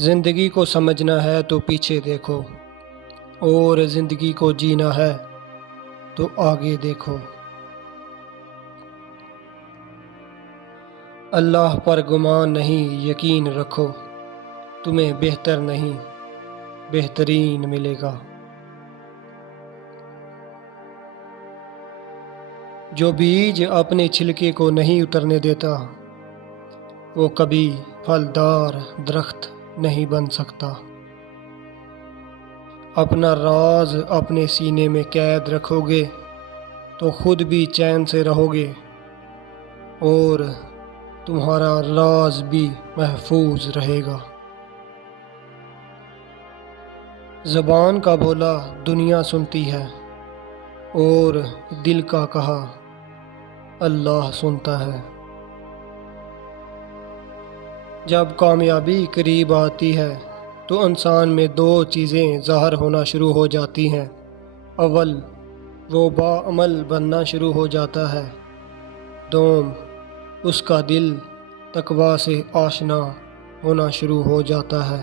زندگی کو سمجھنا ہے تو پیچھے دیکھو، اور زندگی کو جینا ہے تو آگے دیکھو۔ اللہ پر گمان نہیں، یقین رکھو، تمہیں بہتر نہیں بہترین ملے گا۔ جو بیج اپنے چھلکے کو نہیں اترنے دیتا، وہ کبھی پھلدار درخت نہیں بن سکتا۔ اپنا راز اپنے سینے میں قید رکھو گے تو خود بھی چین سے رہو گے، اور تمہارا راز بھی محفوظ رہے گا۔ زبان کا بولا دنیا سنتی ہے، اور دل کا کہا اللہ سنتا ہے۔ جب کامیابی قریب آتی ہے تو انسان میں دو چیزیں ظاہر ہونا شروع ہو جاتی ہیں۔ اول، وہ باعمل بننا شروع ہو جاتا ہے۔ دوم، اس کا دل تقویٰ سے آشنا ہونا شروع ہو جاتا ہے۔